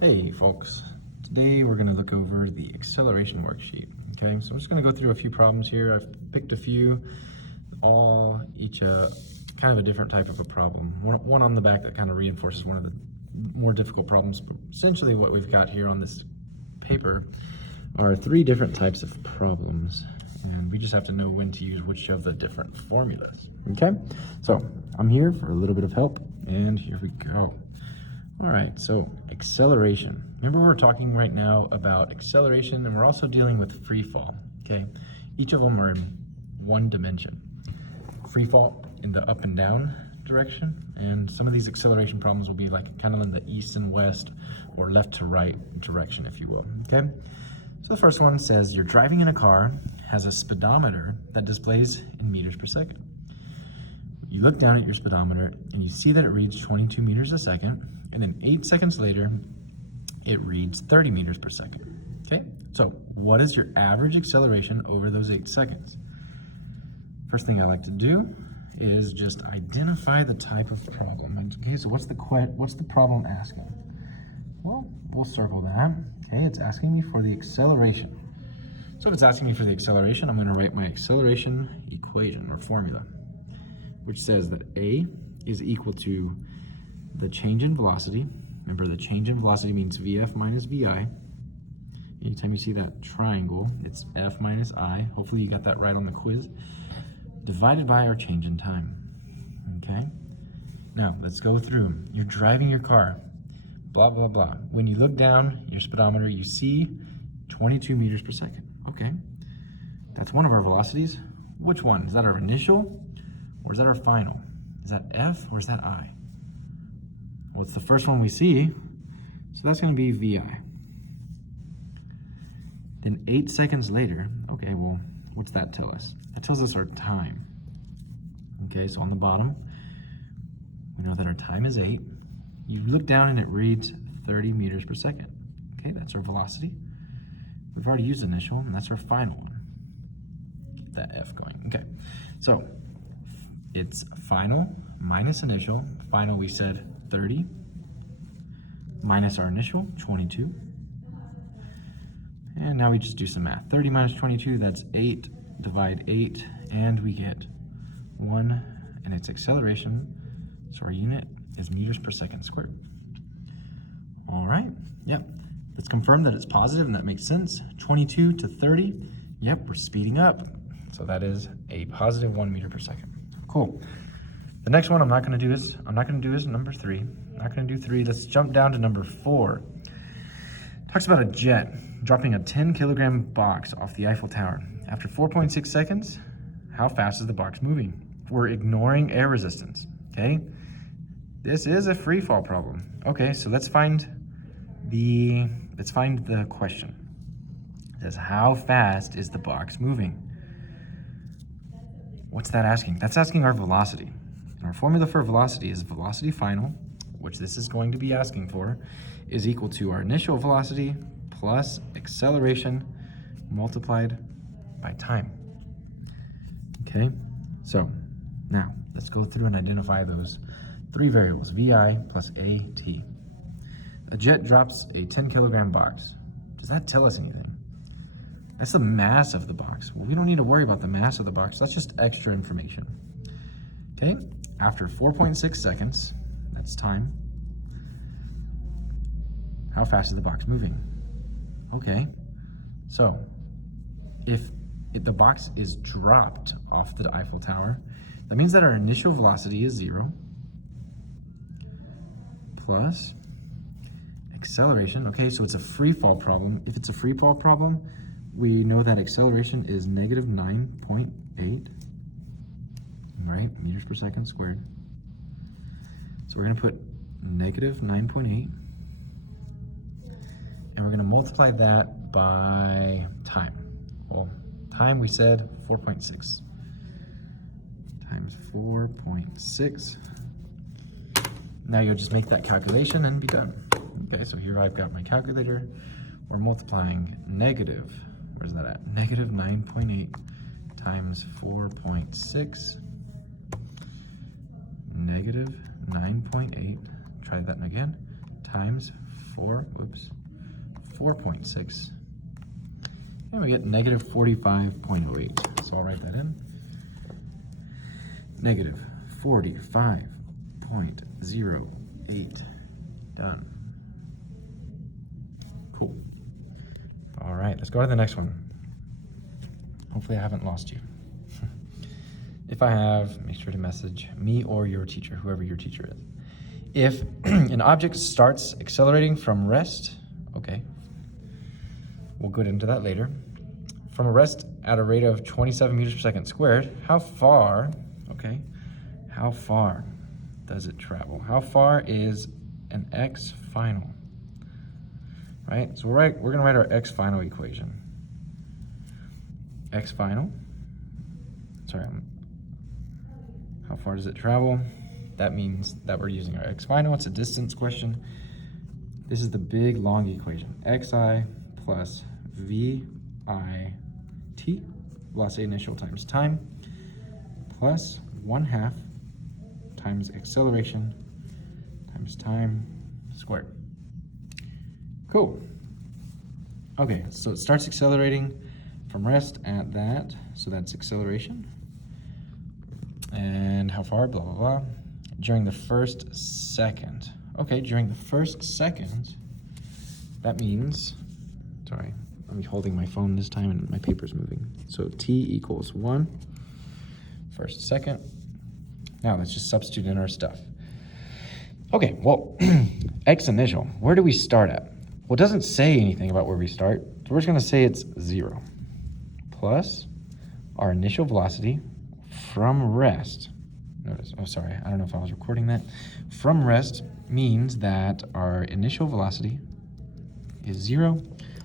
Hey folks, today we're going to look over the acceleration worksheet. Okay, so I'm just going to go through a few problems here. I've picked a few, each kind of a different type of a problem. One on the back that kind of reinforces one of the more difficult problems. But essentially what we've got here on this paper are three different types of problems, and we just have to know when to use which of the different formulas. Okay, so I'm here for a little bit of help, and here we go. All right, so acceleration. Remember, we're talking right now about acceleration, and we're also dealing with free fall, okay? Each of them are in one dimension. Free fall in the up and down direction, and some of these acceleration problems will be like kind of in the east and west or left to right direction, if you will, okay? So the first one says you're driving in a car, has a speedometer that displays in meters per second. You look down at your speedometer and you see that it reads 22 meters a second, and then 8 seconds later, it reads 30 meters per second. Okay, so what is your average acceleration over those 8 seconds? First thing I like to do is just identify the type of problem. Okay, so what's the problem asking? Well, we'll circle that. Okay, it's asking me for the acceleration. So if it's asking me for the acceleration, I'm going to write my acceleration equation or formula, which says that A is equal to the change in velocity. Remember, the change in velocity means VF minus VI. Anytime you see that triangle, it's F minus I. Hopefully you got that right on the quiz. Divided by our change in time. Okay? Now, let's go through. You're driving your car. Blah, blah, blah. When you look down your speedometer, you see 22 meters per second. Okay. That's one of our velocities. Which one? Is that our initial or is that our final? Is that F or is that I? Well, it's the first one we see, so that's going to be VI. Then 8 seconds later, okay, well, what's that tell us? That tells us our time. Okay, so on the bottom, we know that our time is 8. You look down and it reads 30 meters per second. Okay, that's our velocity. We've already used initial, and that's our final one. Keep that F going. Okay, so it's final minus initial. Final, we said 30 minus our initial, 22. And now we just do some math. 30 minus 22, that's 8. Divide 8, and we get 1, and its acceleration, so our unit is meters per second squared. All right, yep. Let's confirm that it's positive, and that makes sense. 22 to 30, yep, we're speeding up. So that is a positive 1 meter per second. Cool. The next one I'm not going to do is number 3. I'm not going to do 3. Let's jump down to number 4. Talks about a jet dropping a 10-kilogram box off the Eiffel Tower. After 4.6 seconds, how fast is the box moving? We're ignoring air resistance, okay? This is a free fall problem. Okay, so let's find the question. It says, how fast is the box moving? What's that asking? That's asking our velocity. And our formula for velocity is velocity final, which this is going to be asking for, is equal to our initial velocity plus acceleration multiplied by time. Okay, so now let's go through and identify those 3 variables, VI plus AT. A jet drops a 10-kilogram box. Does that tell us anything? That's the mass of the box. Well, we don't need to worry about the mass of the box. That's just extra information. Okay, after 4.6 seconds, that's time. How fast is the box moving? Okay, so if the box is dropped off the Eiffel Tower, that means that our initial velocity is 0 plus acceleration. Okay, so it's a free fall problem. If it's a free fall problem, we know that acceleration is negative 9.8, right? Meters per second squared. So we're going to put negative 9.8, and we're going to multiply that by time. Well, time we said 4.6 times 4.6. Now you'll just make that calculation and be done. Okay, so here I've got my calculator. We're multiplying negative, where's that at? Negative 9.8 times 4.6, negative 9.8, try that again, times 4.6. And we get negative 45.08. So I'll write that in. Negative 45.08. Done. Cool. All right, let's go to the next one. Hopefully I haven't lost you. If I have, make sure to message me or your teacher, whoever your teacher is. If an object starts accelerating from rest, okay, we'll get into that later. From a rest at a rate of 27 meters per second squared, how far does it travel? How far is an x final? Right, so we're gonna write our x final equation. X final, how far does it travel? That means that we're using our x final. It's a distance question. This is the big long equation. Xi plus VIT, velocity initial times time, plus 1/2 times acceleration times time squared. Cool. Okay, so it starts accelerating from rest at that, so that's acceleration. And how far, blah, blah, blah. During the first second. Okay, during the first second, that means, sorry, I'm holding my phone this time and my paper's moving. So t equals 1, first second. Now let's just substitute in our stuff. Okay, well, x initial, where do we start at? Well, it doesn't say anything about where we start, so we're just gonna say it's 0 plus our initial velocity from rest. Notice, oh sorry, I don't know if I was recording that. From rest means that our initial velocity is 0,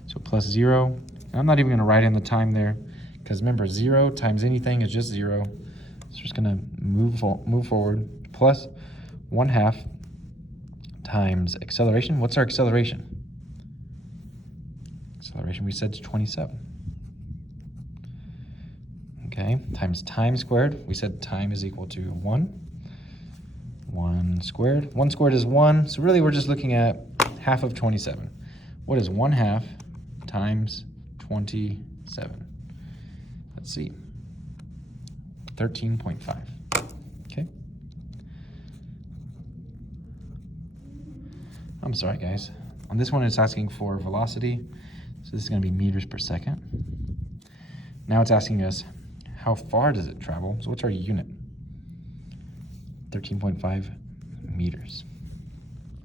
so plus 0. And I'm not even gonna write in the time there, because remember, 0 times anything is just 0. So we're just gonna move forward, plus 1/2 times acceleration. What's our acceleration? Acceleration, we said, is 27. Okay, times time squared. We said time is equal to 1. 1 squared. 1 squared is 1, so really we're just looking at half of 27. What is 1/2 times 27? Let's see. 13.5. Okay. I'm sorry, guys. On this one, it's asking for velocity, so this is going to be meters per second. Now it's asking us, how far does it travel? So what's our unit? 13.5 meters.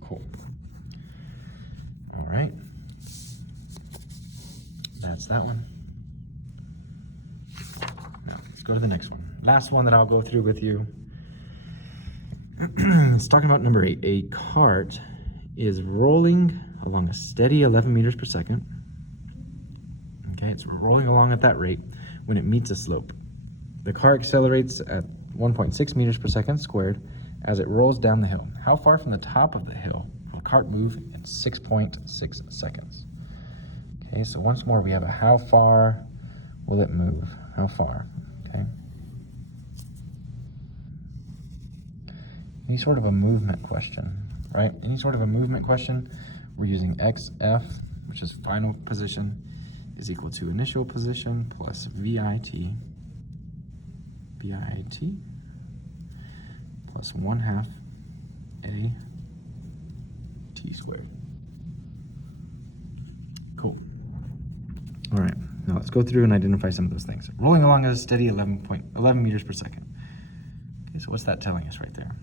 Cool. All right. That's that one. Now, let's go to the next one. Last one that I'll go through with you. It's talking about number 8. A cart is rolling along a steady 11 meters per second. Okay, it's rolling along at that rate when it meets a slope. The car accelerates at 1.6 meters per second squared as it rolls down the hill. How far from the top of the hill will the cart move in 6.6 seconds? Okay, so once more we have a how far will it move? How far? Okay. Any sort of a movement question, right? Any sort of a movement question, we're using xf, which is final position, is equal to initial position plus VIT plus 1/2 a t squared. Cool. All right, now let's go through and identify some of those things. Rolling along at a steady 11 meters per second. Okay, so what's that telling us right there?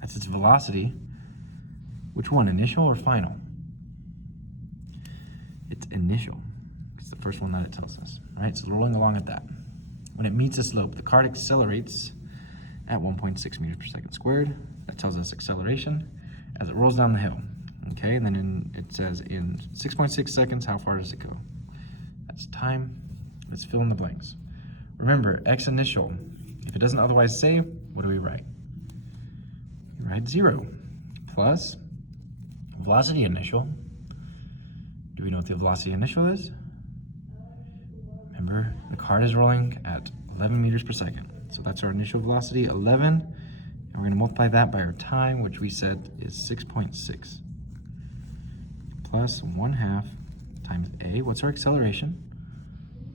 That's its velocity. Which one, initial or final? It's initial. It's the first one that it tells us, right? So rolling along at that. When it meets a slope, the cart accelerates at 1.6 meters per second squared. That tells us acceleration as it rolls down the hill. Okay, and then it says in 6.6 seconds, how far does it go? That's time. Let's fill in the blanks. Remember, x initial, if it doesn't otherwise say, what do we write? We write 0 plus velocity initial. Do we know what the velocity initial is? Remember, the cart is rolling at 11 meters per second. So that's our initial velocity, 11. And we're going to multiply that by our time, which we said is 6.6. plus 1/2 times a. What's our acceleration?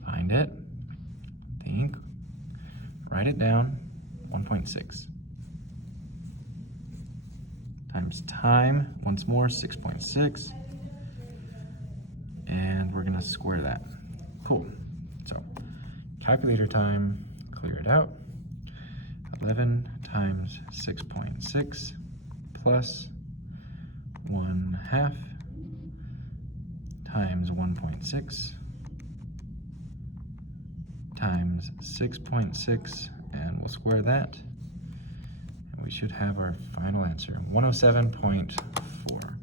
Find it. Think. Write it down. 1.6. Times time, once more, 6.6. And we're gonna square that. Cool. So, calculator time, clear it out. 11 times 6.6 plus 1/2 times 1.6 times 6.6, and we'll square that. And we should have our final answer, 107.4.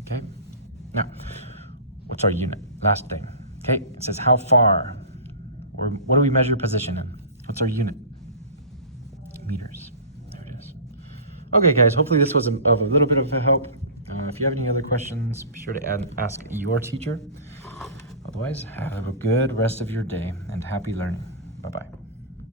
Okay, now, what's our unit? Last thing. Okay, it says how far, or what do we measure position in? What's our unit? Meters. There it is. Okay, guys, hopefully this was of a little bit of a help. If you have any other questions, be sure to ask your teacher. Otherwise, have a good rest of your day and happy learning. Bye-bye.